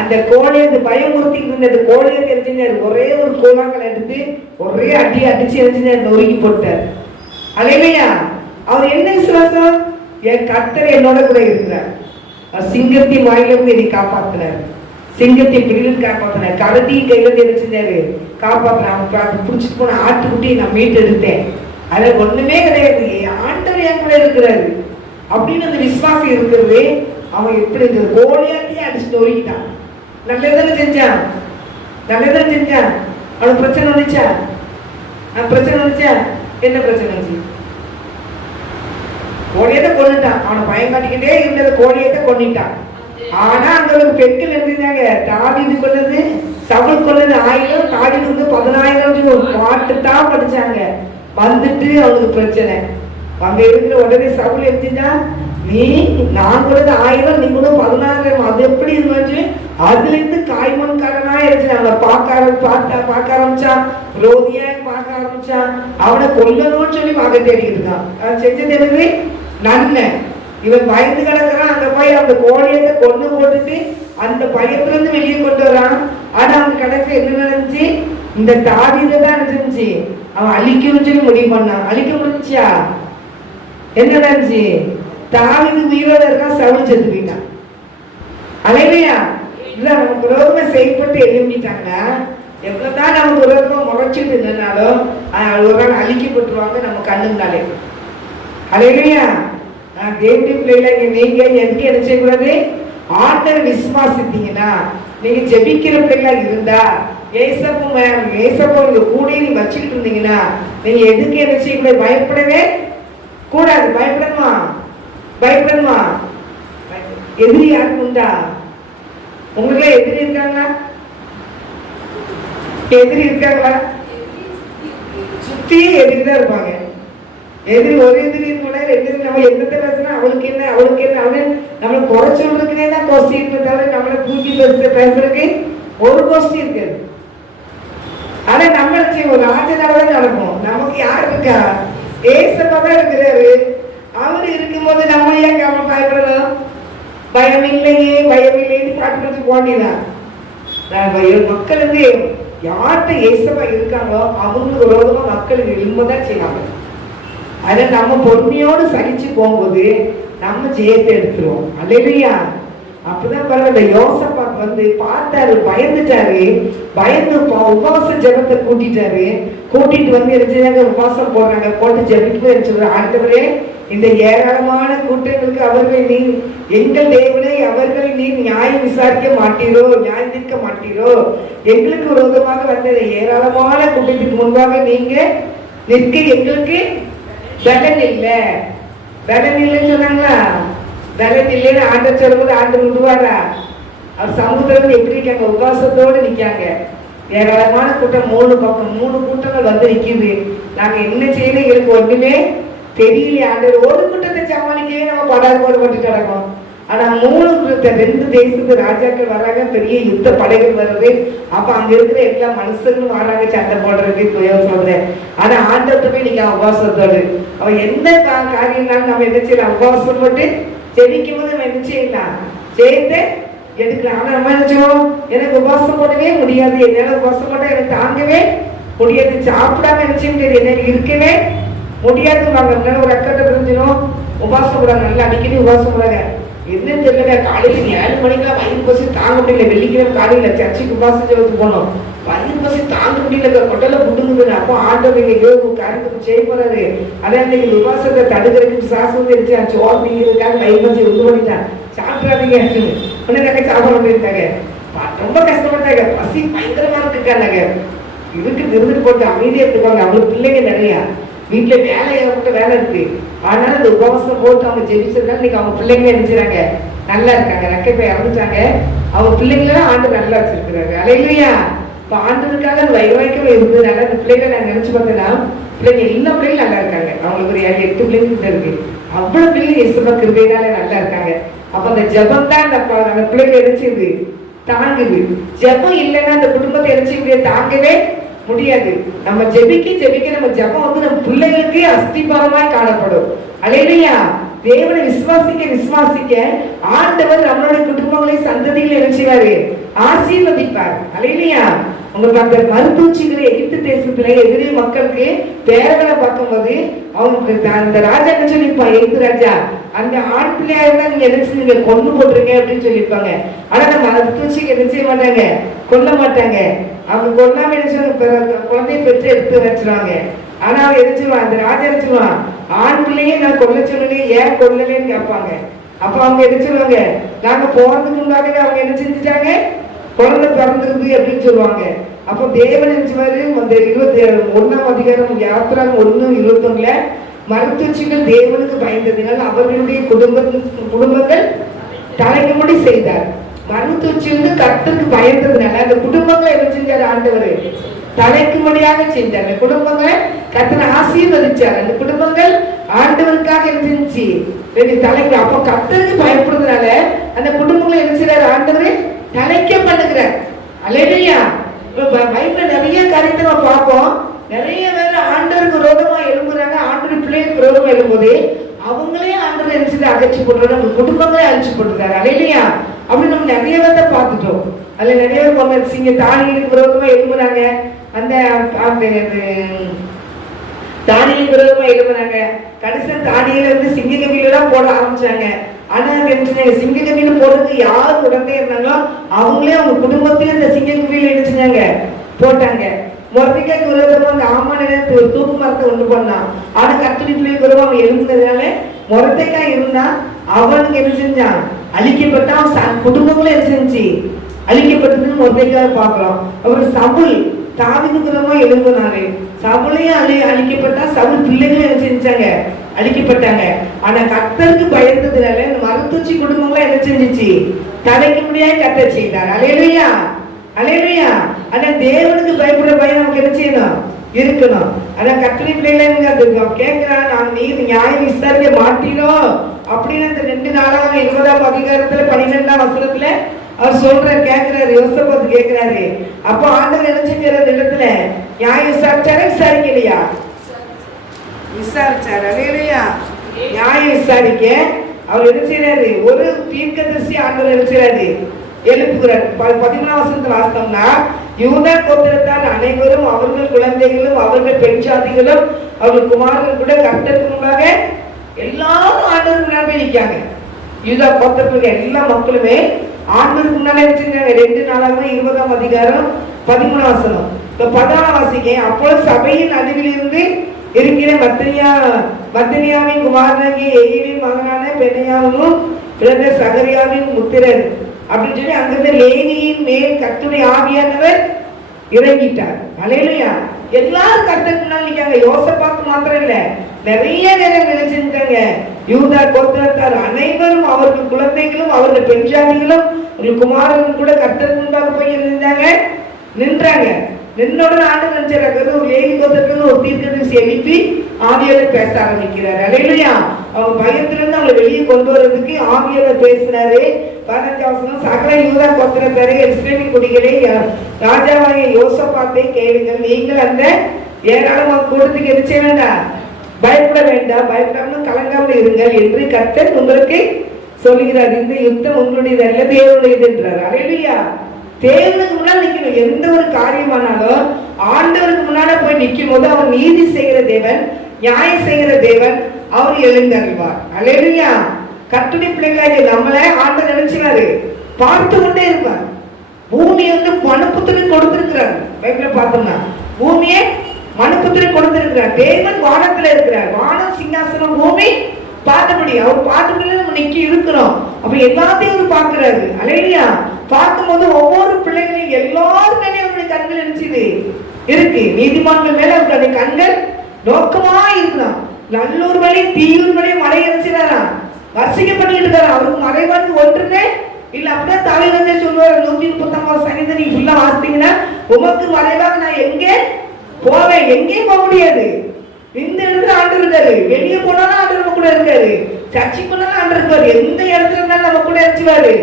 அந்த கோழியை பயமுறுத்திட்டு இருந்த கோழியை தெரிஞ்சுனாரு. ஒரே ஒரு கோலாங்கல் எடுத்து ஒரே அடிச்சு எரிஞ்சினார், நொறுக்கி போட்டார். அல்லேலூயா. அவர் என்ன விசுவாசம்? என் கர்த்தர் என்னோட கூட இருக்கிறார், சிங்கத்தின் வாயிலிருந்து என்னை காப்பாத்தினார், சிங்கத்தின் பிடியில் காப்பாத்தினார், கரடியின் கையில தெரிஞ்சினாரு காப்பாத்தினார், பிடிச்சிட்டு போன ஆட்டுக்குட்டியை நான் மீட்டு எடுத்தேன். அதுல ஒண்ணுமே கிடையாது, ஆண்டவர் என் கூட இருக்கிறாரு அப்படின்னு அந்த விசுவாசம் இருக்கிறது. அவன் எப்படி இருந்தது? கோழியாட்டியே அடிச்சு நொறுக்கிட்டான். நல்லதானே செஞ்சான், நல்லதானே செஞ்சான். அவனுக்கு பிரச்சனை வந்துச்சா? பிரச்சனை வந்துச்சா? என்ன பிரச்சனை வந்துச்சு? கோழியத்தை கொண்டுட்டான். அவனை பயம் காட்டிக்கிட்டே இருந்தது, கோழியத்தை கொண்டுட்டான். ஆனா அங்க ஒரு பெண்கள் இருந்தாங்க. தாவீது கொண்டது, சவுல் கொண்டது 1000, தாவீது 10,000 ஒரு பாட்டு தான் படிச்சாங்க. வந்துட்டு அவனுக்கு பிரச்சனை. அங்க இருக்கிற உடனே சவுல் எடுத்துட்டா, நீ நான் கூட 1000, நீ கூட 16,000, அது எப்படி இருந்துச்சு? அதுல இருந்து காய்மன்காரனா இருந்துச்சு. அவனை பார்க்க ஆரம்பிச்சான், ரோதியா பார்க்க ஆரம்பிச்சான். அவனை கொல்லணும்னு சொல்லி பார்க்க தேடிக்கிட்டு இருக்கான். செஞ்சது எனக்கு நன்மை. இவன் பயந்து கிடக்குறான். அங்க போய் அந்த கோழியத்தை கொண்டு போட்டுட்டு அந்த பயத்துல இருந்து வெளியே கொண்டு வரான். ஆனா அவன் இந்த தாவீதை தான் நினைச்சு அவன் அழிக்கணும்னு சொல்லி முடிவு பண்ணான். அழிக்க முடிஞ்சா என்ன நினைச்சு? தாவீது உயிரோட இருக்கான், சவுல் செத்து போயிட்டான். அலையிலையா இல்ல, நமக்கு விரோதமா செயல்பட்டு எழுப்பிட்டாங்கன்னா எவ்வளவுதான் நமக்கு விரோதமா முறைச்சிட்டு இருந்தனாலும் ஒரு நாள் அழிக்கப்பட்டுருவாங்க நம்ம கண்ணுனாலே. அலையிலையா தேவடி பிள்ளைல நீங்க எதுக்கு என்ன செய்யக்கூடாது? ஆண்டரை விசுவாசித்தீங்கன்னா, நீங்க ஜெபிக்கிற பிள்ளைகளா இருந்தா, ஏசப்ப கூட நீ வச்சுக்கிட்டு இருந்தீங்கன்னா, நீங்க எதுக்கு என்ன செய்யக்கூடாது? பயப்படவே கூடாது. பயப்படணுமா? பயப்படணுமா? எதிரி யாருக்கு உண்டா? உங்களுக்கு எதிரி இருக்காங்களா? எதிரி இருக்காங்களா? சுத்தி எதிரி தான் இருப்பாங்க. எதிரி ஒரு எதிரி கூட ரெண்டு நம்ம என்னத்தை பேசுனா அவளுக்கு என்ன அவளுக்கு என்ன அவனு நம்மளை குறை சொல்றதுக்குனே தான் கோஷ்டி இருக்க தவிர நம்மளை தூக்கி பேசுறதுக்கு ஒரு கோஷ்டி இருக்காது. ஆனா நம்ம ஒரு ராஜனாவதான் நடக்கும். நமக்கு யார் இருக்கா? ஏசப்பா தான் இருக்கிறாரு. அவரு இருக்கும்போது நம்ம ஏன் அவன் பயப்படலாம்? பயம் இல்லையே பயம் இல்லைன்னு பாட்டு போண்டிதான். மக்கள் வந்து யார்கிட்ட ஏசப்பா இருக்காங்களோ அவங்களுக்கு விரோதமா மக்களுக்கு எழும்பதான் செய்வாங்க. அதை நம்ம பொறுமையோடு சகிச்சு போகும்போது நம்ம ஜெயத்தை எடுத்துருவோம். அல்லையா? அப்பதான் பாருங்க, யோசபாத் வந்து பார்த்தாரு, பயந்துட்டாரு. பயந்து உபவாச ஜபத்தை கூட்டிட்டு வந்து எரிஞ்சாங்க, உபவாசம் போடுறாங்க. போட்டு ஜபிக்கும் சொல்ற, ஆண்டவரே இந்த ஏராளமான கூட்டங்களுக்கு அவர்களை நீ எங்கள் தேவனை அவர்களை நீ நியாயம் விசாரிக்க மாட்டீரோ, நியாயம் தீர்க்க மாட்டீரோ. எங்களுக்கு விரோதமாக வந்த ஏராளமான கூட்டத்துக்கு முன்பாக நீங்க நிற்க எங்களுக்கு பலன் இல்லை. பலன் இல்லைன்னு சொன்னாங்களா? பலன் இல்லைன்னு ஆண்டர் சொல்லும்போது ஆண்டர் விடுவாரா? அவர் சமுதிரம் எப்படி இருக்காங்க? உபவாசத்தோடு நிற்காங்க. ஏராளமான கூட்டம், 3 கூட்டங்கள் வந்து நிற்கிது. நாங்க என்ன செய்யணும் எங்களுக்கு ஒண்ணுமே தெரியல. ஆண்டர் ஒரு கூட்டத்தை சமாளிக்கவே நம்ம படாது போட்டு கிடக்கும். ஆனா 2 தேசத்து ராஜாக்கள் வர்றாங்க, பெரிய யுத்த படைகள் வருது. அப்ப அங்க இருக்கிற எல்லா மனுஷங்களும் வர்றாங்க சண்டை போடுறதுக்கு சொல்றேன். ஆனா ஆண்டவர்கிட்ட போய் நீங்க உபவாசத்தோடு அவன் எந்த காரியம்னாலும் நம்ம என்ன செய்யலாம்? உபவாசம் போட்டு ஜெபிக்கும் போது நம்ம என்ன செய்யலாம்? ஜெயத்தை எடுக்கலாம். ஆனா நம்ம நினைச்சோம், எனக்கு உபவாசம் போடவே முடியாது, என்னால உபவாசம் போட எனக்கு தாங்கவே முடியாது, சாப்பிடாம நினைச்ச முடியாது, எனக்கு இருக்கவே முடியாதுவாங்க. ஒரு அக்கத்தை புரிஞ்சிடும். உபவாசம் போடாங்க, நல்லா அடிக்கடி உபவாசம் போடாங்க. என்னன்னு தெரியல, காலையில 7 மணிக்கெல்லாம் வயிறு பசி தாங்க முடியல. வெள்ளிக்கிழமை காலையில சர்ச்சைக்கு உபவாசம் ஜெபத்துக்கு போனோம். வயிறு பசி தாங்க முடியல, கொட்டல புட்டுங்குது. அப்போ ஆண்டவர் காரியத்துக்கு செய்ய போறாரு. அதான் இன்னைக்கு உபவாசத்தை தடுக்கிறதுக்கு சாசம் தெரிஞ்சு சோறு நீங்கிறதுக்காக வயிறு பசி உண்டு பண்ணிட்டான். சாப்பிடாதீங்க உடனே சாப்பிட போயிருக்காங்க. ரொம்ப கஷ்டப்பட்டாங்க, பசி பயங்கரமா இருக்காங்க. இருந்துட்டு போட்டு அமைதியா எடுத்துப்பாங்க. அவங்களுக்கு பிள்ளைங்க நிறையா, வீட்டுல வேலை ஏற்பட்ட வேலை இருக்கு. அதனால இந்த உபவாசம் போட்டு அவங்க ஜெபிச்சதுனால இன்னைக்கு அவங்க பிள்ளைங்க நினைச்சுறாங்க நல்லா இருக்காங்க. ரெக்கை போய் இறந்துட்டாங்க. அவங்க பிள்ளைங்களெல்லாம் ஆண்டு நல்லா வச்சிருக்கிறாங்க. அலையிலையா? இப்ப ஆண்டுக்காக அது வைராக்கியம் இருந்ததுனால அந்த பிள்ளைகளை நான் நினைச்சு பார்த்தேன்னா, பிள்ளைங்க எல்லா பிள்ளைங்களும் நல்லா இருக்காங்க. அவங்களுக்கு ஒரு 8 பிள்ளைங்க இருக்கு. அவ்வளவு பிள்ளைங்க இயேசுவ கிருபையினால நல்லா இருக்காங்க. அப்ப அந்த ஜபம் தான் அந்த பிள்ளைங்க நினைச்சிருது தாங்குது. ஜபம் இல்லைன்னா அந்த குடும்பத்தை நினைச்சு தாங்கவே முடியாது. நம்ம ஜெபிக்க நம்ம ஜபம் வந்து நம்ம பிள்ளைகளுக்கு அஸ்திபாரமாய் காணப்படும். அலையிலையா? தேவனை விசுவாசிக்க ஆண்டவர் நம்மளுடைய குடும்பங்களை சந்ததியில் நினைச்சுவாரு, ஆசீர்வதிப்பார். அலையிலையா? உங்களுக்கு அந்த மருத்துவச்சிகளை எகிப்து தேசத்துல எதிரி மக்களுக்கு பேர்களை பார்க்கும்போது அவங்க அந்த ராஜா என்ன சொல்லியிருப்பான்? எகிப்து ராஜா, அந்த ஆண் பிள்ளையா இருந்தா நீங்க என்ன நீங்க கொண்டு போட்டுருங்க அப்படின்னு சொல்லியிருப்பாங்க. ஆனா நம்ம மருத்துவச்சிக்கு என்ன செய்ய மாட்டாங்க, கொல்ல மாட்டாங்க. அவங்க கொல்லாம என்ன குழந்தைய பெற்று எடுத்து வச்சிருவாங்க. ஆனா அவங்க எரிச்சிருவான், அந்த ராஜா எரிச்சிருவான், ஆண் பிள்ளையே நான் கொல்ல சொன்னேன், ஏன் கொல்லலன்னு கேட்பாங்க. அப்ப அவங்க எரிச்சிருவாங்க. நாங்க போறதுக்கு முன்னாடி அவங்க என்ன செஞ்சுட்டாங்க, குழந்தை பிறந்திருக்கு அப்படின்னு சொல்லுவாங்க. அப்போ தேவன் நினைச்சுவாரு, அந்த 21ஆம் அதிகாரம் யாத்திராங்க 1:21 மருத்துவச்சிகள் தேவனுக்கு பயந்ததுனால அவர்களுடைய குடும்பங்கள் தலைமுடி செய்தார். மருத்துவச்சிகள் கர்த்தருக்கு பயந்ததுனால அந்த குடும்பங்களை என்ன செஞ்சாரு? ஆண்டவர் தலைக்கும்படியாக செஞ்சார். அந்த குடும்பங்களை கர்த்தரை ஆசீர்வதிச்சார். அந்த குடும்பங்கள் ஆண்டவருக்காக இருந்துச்சு தலைக்கு. அப்போ கர்த்தருக்கு பயப்படுறதுனால அந்த குடும்பங்களை என்ன செய்யறாரு? ஆண்டவரே தலைக்க பண்ணுகிறார். அல்லேலூயா! பைபிள்ல நிறைய காரியத்தை நம்ம பார்ப்போம். நிறைய பேர் ஆண்டவருக்கு விரோதமா எழும்புறாங்க. ஆண்டவர் பிள்ளைகளுக்கு விரோதமா எழும்போது அவங்களே ஆண்டவர் என்ன செய்து அகற்றி போடுறாரு, நம்ம குடும்பங்களே அழிச்சு போட்டுருக்காரு. அல்லேலூயா! அப்படி நம்ம நிறைய பேரை பார்த்துட்டோம். அதுல நிறைய பேர் தானியலுக்கு விரோதமா எழும்புறாங்க, அந்த தானியல் விரோதமா எழுப்புனாங்க. கடைசியா தானியல வந்து சிங்க கவியிலாம் போட ஆரம்பிச்சாங்க. ஆனா சிங்க கவியில போடுறதுக்கு யார் உடனே இருந்தாங்களோ அவங்களே அவங்க குடும்பத்திலே அந்த சிங்க கவியில எடுத்துனாங்க போட்டாங்க. மொர்தெக்காய்க்கு விரோதமா அந்த ஆமானை தூக்கு மரத்தை கொண்டு போனான். ஆனா கர்த்தருடைய பிள்ளைக்கு விரோதமா அவன் எழுந்ததுனால மொர்தெக்காய் இருந்தா அவனுக்கு என்ன செஞ்சான், அழிக்கப்பட்டான். அவன் குடும்பங்களும் என்ன செஞ்சு அழிக்கப்பட்டதுன்னு மொர்தெக்காய் பார்க்கலாம். அப்புறம் சவுல் தாவீதுக்கு விரோதமா எழும்பினாரு. சவுலையும் அழிக்கப்பட்டா, சவுல் பிள்ளைகளும் என்ன செஞ்சாங்க, அழிக்கப்பட்டாங்க. ஆனா கர்த்தருக்கு பயந்ததுனால இந்த மருத்துவச்சி குடும்பங்களும் என்ன செஞ்சிச்சு, தலைக்கு முடியாது கர்த்தர் செய்தார். அல்லேலூயா, அல்லேலூயா. ஆனா தேவனுக்கு பயப்படுற பயம் நமக்கு என்ன செய்யணும், இருக்கணும். ஆனா கர்த்தருடைய பிள்ளைகளை கேட்கிறான், நான் நீர் நியாயம் விசாரிக்க மாட்டீரோ அப்படின்னு அந்த 2 நாளாக 20ஆம் அதிகாரத்துல 12ஆம் வசனத்துல அவர் சொல்றாரு, கேட்கிறாரு, யோசபாத் கேட்கிறாரு. அப்போ ஆண்டவர் என்ன செஞ்சாரு, அந்த இடத்துல நியாயம் விசாரிச்சாரா விசாரிக்கலையா, விசாரிச்சாரு. அல்லேலூயா. நியாயம் விசாரிக்க அவர் என்ன செய்யறாரு, ஒரு தீர்க்கதரிசி ஆண்டவர் என்ன செய்யறாரு, எழுப்புகிறார். 13ஆம் வசனத்துல வாசித்தோம்னா, யூதா கோத்திரத்தார் அனைவரும் அவர்கள் குழந்தைகளும் அவர்கள் பெண் ஜாதிகளும் அவர்கள் குமாரர்கள் கூட கர்த்தருக்கு முன்பாக எல்லாரும் ஆண்டவருக்கு முன்னாடி நிற்காங்க. யூதா கோத்திரத்துல எல்லா மக்களுமே ஆண்டவருக்கு முன்னாலே வச்சிருக்காங்க. 2 நாளாக 20ஆம் அதிகாரம் 13ஆம் வசனம். இப்ப 16ஆம் வாசிக்க, அப்பொழுது சபையின் நடுவில் இருந்து இருக்கிற மத்தனியாவின் குமாரனாகிய ஏலியின் மகனான பெனையாவும் பிறந்த சகரியாவின் முத்திரர் அப்படின்னு சொல்லி அங்கிருந்து லேவியின் மேல் கர்த்தருடைய ஆவியானவர் இறங்கிட்டார். அல்லேலூயா. எல்லாரும் கர்த்தருக்கு முன்னால் நிற்காங்க. யோசபாத் மாத்திரம் இல்ல, நிறைய நேரம் நினைச்சிருக்காங்க. யூதா கோத்திரத்தார் அனைவரும் அவர்கள் குழந்தைகளும் அவர்கள் பெண் ஜாதிகளும் அவர்கள் குமாரர்களும் கூட கர்த்தருக்கு முன்பாக போய் இருந்தாங்க, நின்றாங்க. நின்னோட ஆண்டு நினைச்சாரு, ஒரு லேவி கோத்திரத்துல ஒரு தீர்க்கதரிசி எழுப்பி ஆவியாளர் பேச ஆரம்பிக்கிறாரு. அல்லேலூயா. அவங்க பயத்திலிருந்து அவங்களை வெளியே கொண்டு வர்றதுக்கு ஆவியாளர் பேசினாரு. 15ஆம் வசனம், சகல யூதா கோத்திரத்தாரே இஸ்ரவேல் குடிகளே, ராஜாவாகிய யோசபாத்தை கேளுங்கள். நீங்கள் அந்த ஏராளமான கூட்டத்துக்கு எது செய்ய வேண்டாம், பயப்பட வேண்டாம், பயப்படாமல் கலங்காமல் இருங்கள் என்று கர்த்தர் உங்களுக்கு சொல்கிறார். இந்த யுத்தம் உங்களுடையது அல்ல, தேவனுடையது என்றார். அல்லேலூயா. தேவனுக்கு முன்னால் நிக்கணும். எந்த ஒரு காரியமானாலும் ஆண்டவருக்கு முன்னால போய் நிற்கும் போது அவர் நீதி செய்கிற தேவன், நியாயம் செய்கிற தேவன், அவர் எழுந்தருள்வார். அல்லேலூயா. கர்த்தருடைய பிள்ளைகளாகிய நம்மளை ஆண்டவர் நினைச்சாரு, பார்த்து கொண்டே இருப்பார். பூமியை வந்து மனுப்புத்திற்கு கொடுத்திருக்கிறார். பைபிள பார்த்தோம்னா பூமியை மனுப்புத்திற்கு கொடுத்திருக்கிறார். தேவன் வானத்துல இருக்கிறார். வானம் சிங்காசனம், பூமி பார்த்தபடி அவர் பார்த்தபடி நம்ம நிக்கி இருக்கிறோம். அப்ப எல்லாத்தையும் அவர் பார்க்கிறாரு. அல்லேலூயா. பார்க்கும்போது ஒவ்வொரு பிள்ளைகளையும் எல்லாரும் மேலே அவருடைய கண்கள் நினைச்சது இருக்கு. நீதிமான்கள் மேல அவருடைய கண்கள் நோக்கமா இருக்கலாம். நல்லூர் மேலே தீயூர் மேலே மழை இறைச்சினாரா, வர்ஷிக்க பண்ணிட்டு இருக்காரு. அவருக்கு மறைவானது ஒன்றுமே இல்ல. அப்படிதான் தலைவரே சொல்லுவார், 139ஆம் சங்கீதம் நீங்க ஃபுல்லா வாசித்தீங்கன்னா, உமக்கு மறைவாக நான் எங்கே போவேன், எங்கேயும் போக முடியாது. இந்த இடத்துல ஆண்டு இருக்காரு, வெளியே போனாலும் ஆண்டு நம்ம கூட இருக்காரு, சர்ச்சைக்கு போனாலும் ஆண்டு இருப்பாரு, எந்த இடத்துல இருந்தாலும் நம்ம கூட இறைச்சுவாரு,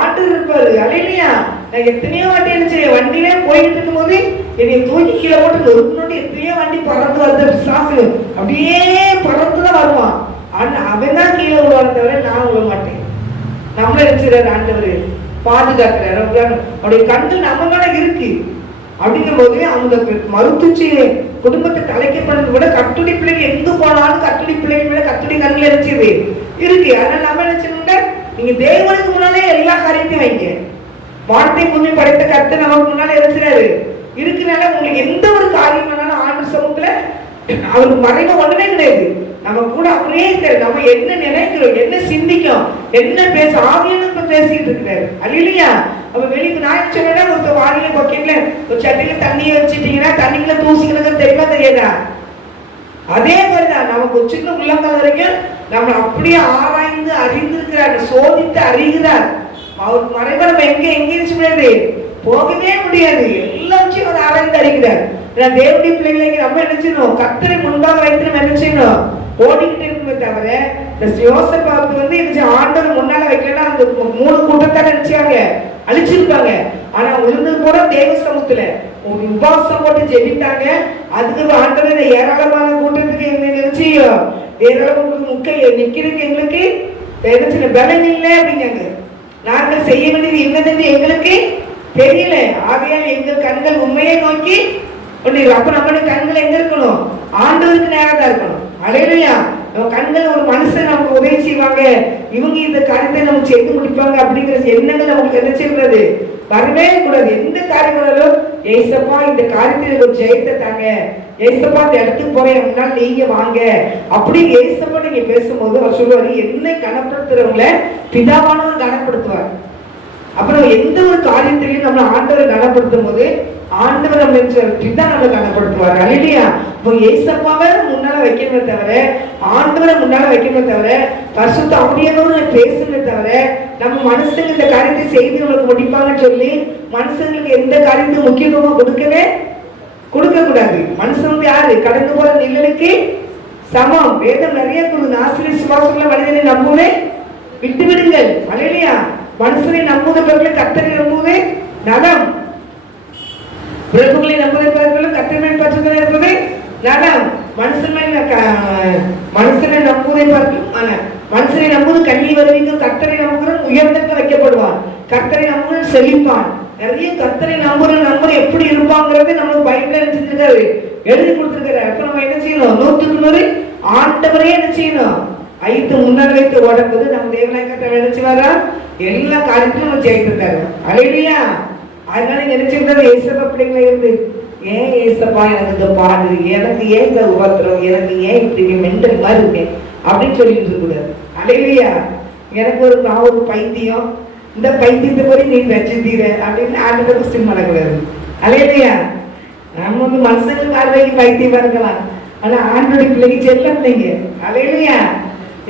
ஆண்டு இருப்பாரு. அல்லேலூயா. நான் எத்தனையோ வாட்டி என்ன செய்ய, வண்டியிலே போயிட்டு இருக்கும் போது என்னை தூக்கி கீழே போட்டு நொறுக்குனோட எத்தனையோ வண்டி பறந்து வருது, சாசு அப்படியே பறந்துதான் வருவான். ஆனா அவன் தான் கீழே விடுவான் தவிர நான் விட மாட்டேன். நம்மள நினைச்சாரு ஆண்டவர் பாதுகாக்கிறார். அவருடைய கண்கள் நம்ம மேல இருக்கு. அப்படிங்கும் போது அவங்க மருத்துவச்சி குடும்பத்தை தலைக்கப்படுறதை விட கட்டுடி பிள்ளைங்க எங்க போனாலும் கட்டுடி பிள்ளைங்க விட கட்டுடி கண்கள் நினைச்சது இருக்கு. அதனால நம்ம நினைச்சோம்னா, நீங்க தேவனுக்கு முன்னாலே எல்லா காரியத்தையும் வைங்க. வார்த்தை பூமி படைத்த கர்த்தர் நமக்கு முன்னாலே இருக்கிறாரு இருக்குனால உங்களுக்கு எந்த ஒரு காரியம் வேணாலும் ஆண்டு சமூகத்துல அவருக்கு மறைவா ஒண்ணுமே கிடையாது. நம்ம கூட அப்படியே இருக்காரு. நம்ம என்ன நினைக்கிறோம், என்ன சிந்திக்கும், என்ன பேச ஆவியான பேசிட்டு இருக்கிறாரு. அல்லேலூயா. அப்ப வெளியே நான் சொன்னா ஒரு வானிலை பக்கெட்ல ஒரு சட்டியில தண்ணியை வச்சுட்டீங்கன்னா தண்ணிக்குள்ள தூசிக்கிறது தெரியுமா தெரியாதா? அதே மாதிரிதான் நம்ம கொச்சுக்குள்ள உள்ளங்கால் வரைக்கும் நம்ம அப்படியே ஆராய்ந்து அறிந்திருக்கிறார், சோதித்து அறிகிறார். அவர் மறைவா நம்ம எங்க இருக்க முடியாது, போகவே முடியாது. எல்லாத்தையும் அவர் ஆராய்ந்து அறிகிறார். தேவனுடைய பிள்ளைகளுக்கு நம்ம என்ன செய்யணும், கர்த்தரை முன்பாக வைத்து நம்ம என்ன செய்யணும், ஓடிக்கிட்டு இருக்குமே தவிர இந்த யோசபாத் வந்து என்ன ஆண்டவர் முன்னால வைக்கலன்னா அந்த 3 கூட்டத்தால நினைச்சாங்க அழிச்சிருப்பாங்க. ஆனா உளுந்து கூட தேவ சமூகத்துல ஒரு உபாசம் போட்டு ஜெபித்தாங்க. அதுக்கு ஆண்டவர் ஏராளமான கூட்டத்துக்கு என்ன நினைச்சியோ, ஏராளமான முக்கிய நிக்கிறதுக்கு எங்களுக்கு நினைச்சு பலன் இல்லை அப்படிங்காங்க. நாங்கள் செய்ய வேண்டியது என்னது எங்களுக்கு தெரியல. ஆகையால் எங்கள் கண்கள் உண்மையை நோக்கி ஒண்ணு. அப்ப நம்மளுடைய கண்கள் எங்க இருக்கணும்? ஆண்டவருக்கு நேரம் தான் இருக்கணும். அல்லேலூயா. நம்ம கண்கள் ஒரு மனுஷன் நமக்கு உதவி செய்வாங்க, இவங்க இந்த காரியத்தை நமக்கு செய்து முடிப்பாங்க அப்படிங்கிற எண்ணங்கள் நமக்கு என்ன செய்யக்கூடாது? வரவே கூடாது. எந்த காரியங்களும் ஏசப்பா இந்த காரியத்தில் ஒரு ஜெயத்தை தாங்க, ஏசப்பா இந்த இடத்துக்கு போறேன் அப்படின்னா நீங்க வாங்க அப்படி ஏசப்பா நீங்க பேசும்போது அவர் சொல்லுவாரு, என்னை கனப்படுத்துறவங்கள பிதாவானவர் கனப்படுத்துவார். அப்புறம் எந்த ஒரு காரியத்திலையும் நம்மளை ஆண்டவர் கனப்படுத்தும் போது ஆண்டவர் நம்ம பிதா நம்மளை கனப்படுத்துவார். அல்லேலூயா. இப்போ ஏசப்பாவை முன்னால வைக்கணுமே தவிர, ஆண்டவரை முன்னால வைக்கணுமே தவிர, பரிசுத்த ஆவியானவரை பேசணுமே தவிர, நம்ம மனுஷங்க இந்த காரியத்தை செய்து நம்மளுக்கு முடிப்பாங்கன்னு சொல்லி மனுஷங்களுக்கு எந்த காரியத்தையும் முக்கியத்துவமா கொடுக்க கூடாது. மனுஷன் யாரு? கடந்து போற நிழலுக்கு சமம். வேதம் நிறைய கொடுங்க. ஆசிரியர் சுவாசங்கள மனிதனை நம்புவதை விட்டு விடுங்கள். அல்லேலூயா. மனுஷனை நம்புவதை பிறகு கர்த்தரை நம்புவதே நலம். பிரபுகளை நம்புவதை பிறகு கர்த்தரை பற்றுதல் இருப்பதே நலம். மனுஷனை நம்புவதை பார்த்து மனுஷனை நம்புவது கண்ணி வருவிக்கும், கர்த்தரை நம்புகிறவன் உயர்ந்தக்க வைக்கப்படுவான், கர்த்தரை நம்புகிறவன் செழிப்பான். நிறைய கர்த்தரை நம்புற எப்படி இருப்பாங்கிறது நம்மளுக்கு பைபிள்ல நினைச்சிருக்காரு, எழுதி கொடுத்திருக்காரு. அப்ப நம்ம என்ன செய்யணும்? 100க்கு 100 ஆண்டவரே என்ன செய்யணும்? ஐத்து முன்னால் வைத்து ஓடும்போது நம்ம தேவநாயகத்தை நினைச்சுவாரா? எல்லா காரியத்திலும் நம்ம ஜெயித்திருக்காரு. அல்லேலூயா. அதனால நினைச்சிருக்காரு ஏசப்பா பிள்ளைங்கள இருந்து, ஏன் ஏசப்பா எனக்கு இந்த பாடு, எனக்கு ஏன் இந்த உபத்திரம், எனக்கு ஏன் இப்படி மென்டல் மாதிரி இருக்கேன் அப்படின்னு சொல்லிட்டு இருக்கக்கூடாது. அல்லேலூயா. எனக்கு நான் ஒரு பைத்தியம், இந்த பைத்தியத்தை போய் நீ வச்சுத்தீர அப்படின்னு ஆண்டவர் கொஸ்டின் பண்ணக்கூடாது. அல்லேலூயா. நம்ம வந்து மனுஷங்களுக்கு பார்வைக்கு பைத்தியமா இருக்கலாம், ஆனா ஆண்டோடைய பிள்ளைக்கு செல்ல பிள்ளைங்க. அல்லேலூயா.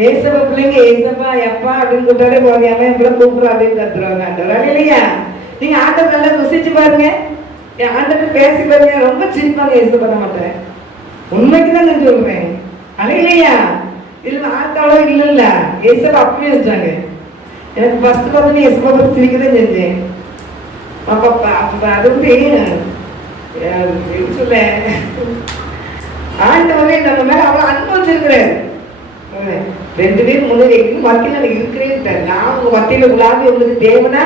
ஏசப்பா பிள்ளைங்க ஏசப்பா எப்பா அப்படின்னு கூப்பிட்டாலே போகாம இப்படி கூப்பிடுறோம் அப்படின்னு கத்துருவாங்க ஆண்டவர். அல்லேலூயா. நீங்க ஆண்டவர் நல்லா ருசிச்சு பாருங்க, ஆண்டவர் பேசி பாருங்க, ரொம்ப சிரிப்பாங்க. ஏசப்பா பண்ண மாட்டேன், உண்மைக்குதான் நான் சொல்றேன். அல்லேலூயா. இதுல ஆட்டோட இல்ல, ஏசப்பா அப்படியே வச்சாங்க. எனக்கு ஃபர்ஸ்ட் பார்த்து ஏசப்பா பத்தி சிரிக்கதான் செஞ்சேன். அது வந்து சொல்ல ஆண்டவரே நம்ம மேல அவ்வளவு அன்பு வச்சிருக்கிறாரு. 2 பேர் முன்னாடி மத்தியில இருக்கிறேன், நான் உங்க மத்தியில உலாவி உங்களுக்கு தேவனா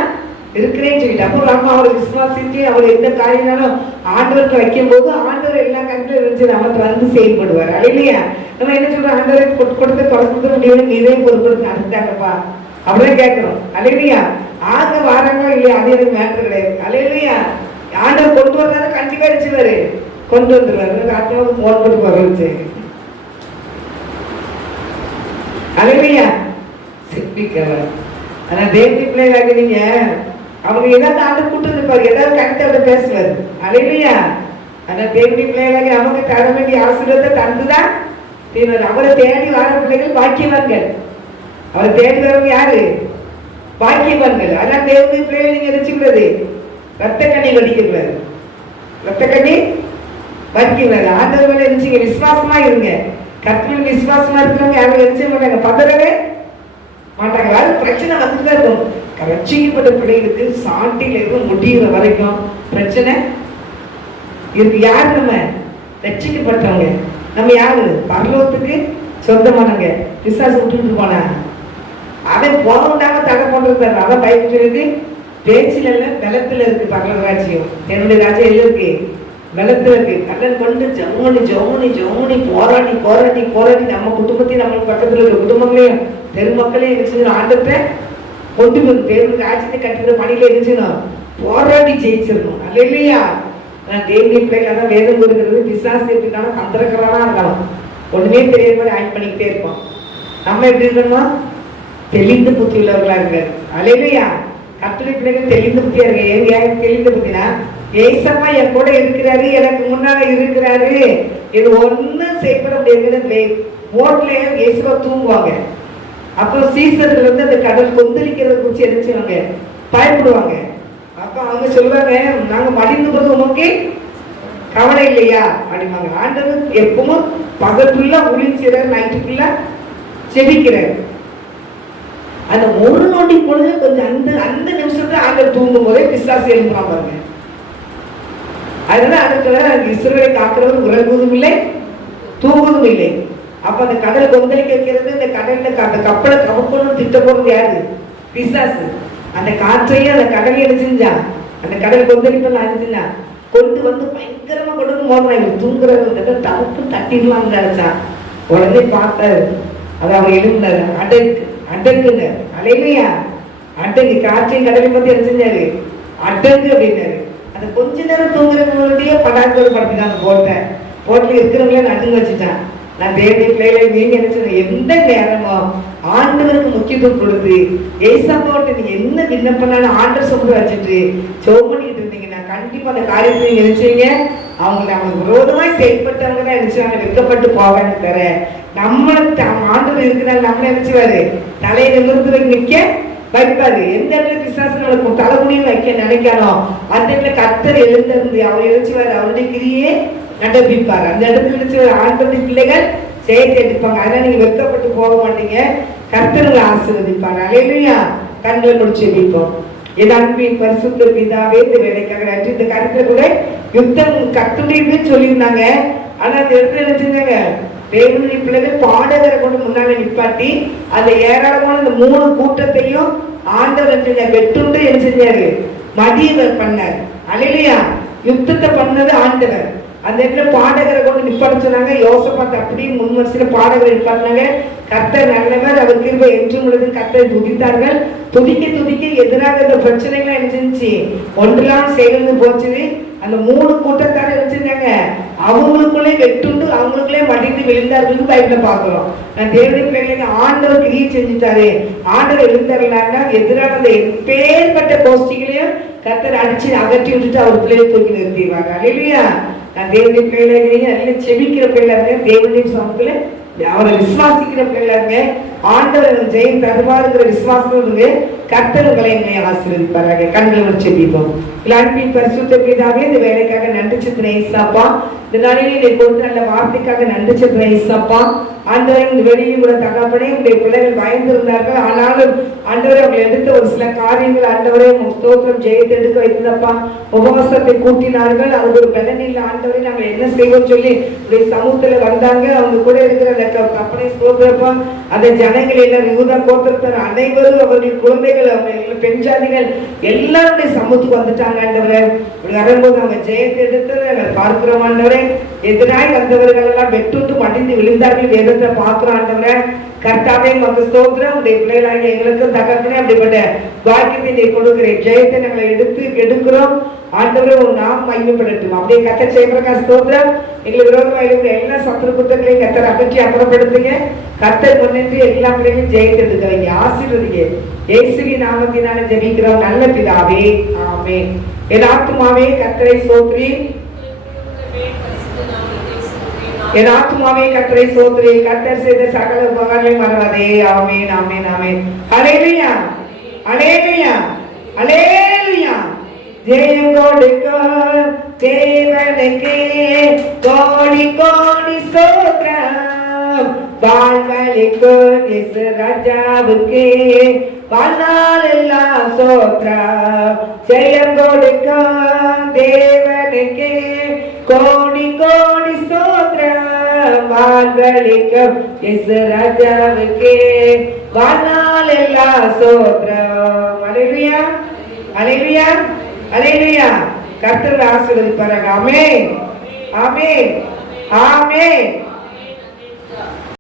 இருக்கிறேன்னு சொல்லிட்டு அப்போ நம்ம அவரை விசுவாசிச்சு அவர் எந்த காரியனாலும் ஆண்டவருக்கு வைக்கும் போது ஆண்டவர் எல்லா காரியத்திலும் இருந்துச்சு நமக்கு வந்து செயல்படுவார். அல்லேலூயா. நம்ம என்ன சொல்றோம்? ஆண்டவரை கொடுத்து தொடர்ந்து முடியும் நீரே பொறுப்படுத்தி நடத்தாங்கப்பா அப்படிதான் கேட்கிறோம். அல்லேலூயா. ஆக வாரங்களோ இல்லையா அது எனக்கு மேட்டர் கிடையாது. அல்லேலூயா. ஆண்டவர் கொண்டு வர்றாரு, கண்டிப்பா அடிச்சுவாரு, கொண்டு வந்துருவாரு. ஆத்மாவுக்கு மோன் போட்டு வரவச்சு. அல்லேலூயா. சிப்பிக்கவர். ஆனா தேவனுடைய பிள்ளைகளாக நீங்க அவங்க ஏதாவது ஆண்டு கூட்டு இருப்பாரு, ஏதாவது கரெக்டாக பேசுவாரு. அல்லேலூயா. ஆனா தேவனுடைய பிள்ளைகளாக நமக்கு தர வேண்டிய ஆசீர்வாதத்தை தந்துதான் தீர்வாரு. அவரை தேடி வர பிள்ளைகள் பாக்கியவான்கள். அவரை தேடி வரவங்க யாரு? பாக்கியவான்கள். அதான் தேவனுடைய பிள்ளைகளை நீங்க எரிச்சுக்கூடாது, ரத்த கண்ணி வடிக்கக்கூடாது, ரத்த கண்ணி வடிக்கக்கூடாது. ஆண்டவர் மேல இருந்துச்சுங்க, விசுவாசமா இருங்க. கர்த்தர் விசுவாசமா இருக்கிறவங்க யாரும் எரிச்ச மாட்டாங்க, பதறவே மாட்டாங்க. அது பிரச்சனை வந்துட்டு தான் இருக்கும். ரட்சிக்கப்பட்ட பிள்ளைகளுக்கு சாட்டில இருந்து முடிகிற வரைக்கும் பிரச்சனை இருக்கு. யாரு? நம்ம ரட்சிக்கப்பட்டவங்க. நம்ம யாரு? பரலோகத்துக்கு சொந்தமானவங்க. பிசாசு விட்டுட்டு போனா அவன் போகண்டாம தடை பண்றது. அதான் பைபிள் சொல்லுது, பேச்சில இல்ல பலத்துல இருக்கு பரலோக ராஜ்யம். என்னுடைய ராஜ்யம் எல்லாம் இருக்கு, பலத்துல இருக்கு. கண்ணன் கொண்டு ஜவுனி போராடி போராடி போராடி நம்ம குடும்பத்தையும் நம்ம பக்கத்துல இருக்க குடும்பங்களையும் பெருமக்களையும் இருந்துச்சு ஆண்டத்தை கொண்டு வந்து தேவனுக்கு ராஜ்யத்தை கட்டுற பணியில இருந்துச்சுன்னா போராடி ஜெயிச்சிடணும். அல்லேலூயா. நான் தேவனுடைய பிள்ளைகளை தான் வேதம் கொடுக்கிறது. பிசாசு எப்படினாலும் தந்திரக்கிறவனா இருந்தாலும் ஒண்ணுமே தெரியாத மாதிரி ஆக்ட் பண்ணிக்கிட்டே இருப்போம். நம்ம எப்படி இருக்கணுமா? தெளிந்த புத்தி உள்ளவர்களா இருக்காரு. அல்லேலூயா. கர்த்தருடைய பிள்ளைகள் தெளிந்த புத்தியா இருக்கு. ஏன் தெளிந்த புத்தினா, ஏசப்பா என் கூட இருக்கிறாரு, எனக்கு முன்னால இருக்கிறாரு, இது ஒன்னும் செய்யப்பட முடியாது. மோட்ல ஏசப்பா தூங்குவாங்க. அப்புறம் சீசர்கள் வந்து அந்த கடல் கொந்தளிக்கிறத குறிச்சு என்ன செய்வாங்க? பயப்படுவாங்க. அப்ப அவங்க சொல்லுவாங்க, நாங்க மடிந்து போது உனக்கு கவலை இல்லையா அப்படிம்பாங்க. ஆண்டவர் எப்பவும் பகலுக்குள்ள ஒளிஞ்சிறார், நைட்டுக்குள்ள செபிக்கிறார். அந்த ஒரு நொடி பொழுது கொஞ்சம் அந்த நிமிஷத்துல ஆண்டவர் தூங்கும் போதே பிசாசு எழுப்புறான் பாருங்க. அதனால அதுக்கு இஸ்ரவேலை காக்கிறவர் உறங்குவதும் இல்லை, தூங்குவதும் இல்லை. அப்ப அந்த கடல் கொந்தளிக்க வைக்கிறது, இந்த கடல்ல அந்த கப்பலை கவக்கணும் திட்ட போறது யாரு? பிசாசு. அந்த காற்றையும் அந்த கடலையும் என்ன செஞ்சா? அந்த கடல் கொந்தளிப்பெல்லாம் அனுப்பிச்சுனா கொண்டு வந்து பயங்கரமா கொண்டு வந்து மோதிரம் இவர் தூங்குறது தப்பு தட்டிடலாம்னு நினைச்சான். உடனே பார்த்தாரு, அது அவர் எழுந்தாரு, அடக்குங்க அலைமையா அடங்கு, காற்றையும் கடலையும் பத்தி என்ன செஞ்சாரு, அடங்கு அப்படின்னாரு. அது கொஞ்ச நேரம் தூங்குறவங்களுடைய படாக்கோடு படுத்தினாங்க. போட்டில் இருக்கிறவங்களே நடுங்க வச்சுட்டான். நான் தேவனுடைய பிள்ளைகளை நீங்க நினைச்சது எந்த நேரமும் ஆண்டவருக்கு முக்கியத்துவம் கொடுத்து ஏசப்பாட்ட நீங்க என்ன விண்ணப்பனாலும் ஆண்டர் சொல்ல வச்சுட்டு ஜெபம் பண்ணிட்டு இருந்தீங்கன்னா கண்டிப்பா அந்த காரியத்தை நீங்க நினைச்சீங்க. அவங்களுக்கு விரோதமாய் செயல்பட்டவங்க தான் நினைச்சாங்க வெட்கப்பட்டு போவான்னு தர நம்ம ஆண்டவர் இருக்கிறாங்க. நம்மள நினைச்சுவாரு தலையை நிமிர்ந்து நிற்க வைப்பாரு. எந்த இடத்துல பிசாசு நம்மளுக்கு தலைமுடியும் வைக்க நினைக்கணும் அந்த இடத்துல கர்த்தர் எழுந்திருந்து அவர் எழுச்சுவாரு, அவருடைய கிரியே நடப்பிப்பாரு. அந்த இடத்துல நினைச்சு ஆண்களுடைய பிள்ளைகள் சேர்த்து எடுப்பாங்க. அதனால நீங்க வெட்கப்பட்டு போக மாட்டீங்க. கர்த்தர் உங்களை ஆசீர்வதிப்பாரு. அல்லேலூயா. கண்களை முடிச்சு வைப்போம். என் அன்பின் பரிசுத்த பிதாவே, இந்த வேலைக்காக நன்றி. இந்த கருத்துல கூட யுத்தம் கத்துடையது சொல்லியிருந்தாங்க. ஆனா அந்த இடத்துல என்ன செஞ்சாங்க, தேவனுடைய பிள்ளைகள் பாடகரை கொண்டு முன்னால நிப்பாட்டி அந்த ஏராளமான அந்த 3 கூட்டத்தையும் ஆண்டவர் வெட்டுண்டு என்ன செஞ்சாரு, மதியவர் பண்ணார். அல்லேலூயா. யுத்தத்தை பண்ணது ஆண்டவர். அந்த இடத்துல பாடகரை கொண்டு நிப்பாட்ட சொன்னாங்க. யோசபாத் அப்படியே முன் வரிசையில பாடகரை நிப்பாட்டினாங்க. கர்த்தர் நல்லவர், அவர் கிருபை என்றும் உள்ளது. கர்த்தரை துதித்தார்கள். துதிக்க துதிக்க எதிராக இந்த பிரச்சனைகள் என்ன செஞ்சு ஒன்றெல்லாம் சேர்ந்து போச்சுது. அந்த 3 கூட்டத்தார வச்சிருந்தாங்க, அவங்களுக்குள்ளே வெட்டுண்டு அவங்களுக்குள்ளே மடிந்து விழுந்தார்கள். பைபிள்ல பாக்குறோம். நான் தேவனுடைய பிள்ளைங்க ஆண்டவர் கிரியை செஞ்சுட்டாரு. ஆண்டவர் எழுந்தாருன்னா எதிரான அந்த எப்பேற்பட்ட கோஷ்டிகளையும் கர்த்தர் அடிச்சு அகற்றி விட்டுட்டு அவர் பிள்ளைகளை தூக்கி நிறுத்திடுவாங்க. அல்லேலூயா. நான் தேவனுடைய பிள்ளைங்க நல்ல செபிக்கிற பிள்ளைங்க, தேவனுடைய சமத்துல அவரை விசுவாசிக்கிற பிள்ளைங்க, ஆண்டவர் ஜெயம் தருவாருங்கிற விசுவாசம் கர்த்தர் உங்களை ஆசீர்வதிப்பாராக. கண்களை வச்சு செபிப்போம். அன்பின் பரிசுத்த பிதாவே, இந்த வேலைக்காக நன்றி செலுத்தின ஏசப்பா. இந்த நாளிலே நீ கொடுத்த நல்ல வார்த்தைக்காக நன்றி செலுத்தின ஏசப்பா. ஆண்டவரை இந்த வெளியும் கூட தகப்பனே, உங்களுடைய பிள்ளைகள் பயந்திருந்தார்கள். ஆனாலும் ஆண்டவரை அவங்க எடுத்த ஒரு சில காரியங்கள் ஆண்டவரை ஸ்தோத்திரம் ஜெயத்தை எடுக்க வைத்ததப்பா. உபவாசத்தை கூட்டினார்கள். அவங்க ஒரு பலனில் ஆண்டவரை நாங்கள் என்ன செய்வோம் சொல்லி உடைய சமூகத்துல வந்தாங்க. அவங்க கூட இருக்கிற அந்த கப்பனை ஸ்தோத்திரப்பா. அந்த ஜனங்கள் எல்லாரும் யூதா கோத்திரத்தார் அனைவரும் அவர்கள் குழந்தைகள் அவங்க பெண் ஜாதிகள் எல்லாருடைய சமூகத்துக்கு வந்துட்டாங்க. ஆண்டவரை வரும்போது அவங்க ஜெயத்தை எடுத்ததை நாங்கள் பார்க்கிறோம். ஆண்டவரை எதிராய் வந்தவர்கள் எல்லாம் வெட்டுட்டு மடிந்து விழுந்தார்கள். வேதத்தை பார்க்கிறோம். ஆண்டவரை கர்த்தாவே மக்கு ஸ்தோத்திரம். உடைய பிள்ளைகளாக எங்களுக்கும் தகப்பனே அப்படிப்பட்ட வாக்கியத்தை நீ கொடுக்கிறேன். ஜெயத்தை நாங்கள் எடுக்கிறோம். ஆண்டவரை ஒரு நாம் மகிமைப்படட்டும். அப்படியே கர்த்தர் ஜெயபிரகாஷ் ஸ்தோத்திரம். எங்களுக்கு விரோதமாக இருக்கிற எல்லா சத்துரு குற்றங்களையும் கர்த்தர் அகற்றி அப்புறப்படுத்துங்க. கர்த்தர் முன்னின்று எல்லா பிள்ளைகளையும் ஜெயத்தை எடுக்க வைங்க, ஆசீர்வதிங்க. இயேசுவின் நாமத்தினால ஜெபிக்கிறோம் நல்ல பிதாவே, ஆமென். என் ஆத்துமாவே கர்த்தரை ஸ்தோத்திரி, என் ஆத்துமாவே கர்த்தரை ஸ்தோத்திரி. கர்த்தர் செய்த சகல உபகாரங்களையும் மறவாதே. ஆமென், ஆமென், ஆமென். அல்லேலூயா, அல்லேலூயா, அல்லேலூயா. ஜெயம் கொடுக்கும் தேவனுக்கே கோடி கோடி ஸ்தோத்திரம். வாழ்வளிக்கும் இயேசு ராஜாவுக்கே வாழ்நாள் எல்லாம் ஸ்தோத்திரம். ஜெயம் கொடுக்கும் தேவனுக்கே கோடி கோடி ஸ்தோத்திரம். வாழ்வளிக்கும் இயேசு ராஜாவுக்கே வாழ்நாள் எல்லாம் ஸ்தோத்திரம். அல்லேலூயா, அல்லேலூயா, அல்லேலூயா. கர்த்தர் ஆசீர்வதிப்பாராக. ஆமென், ஆமென், ஆமென்.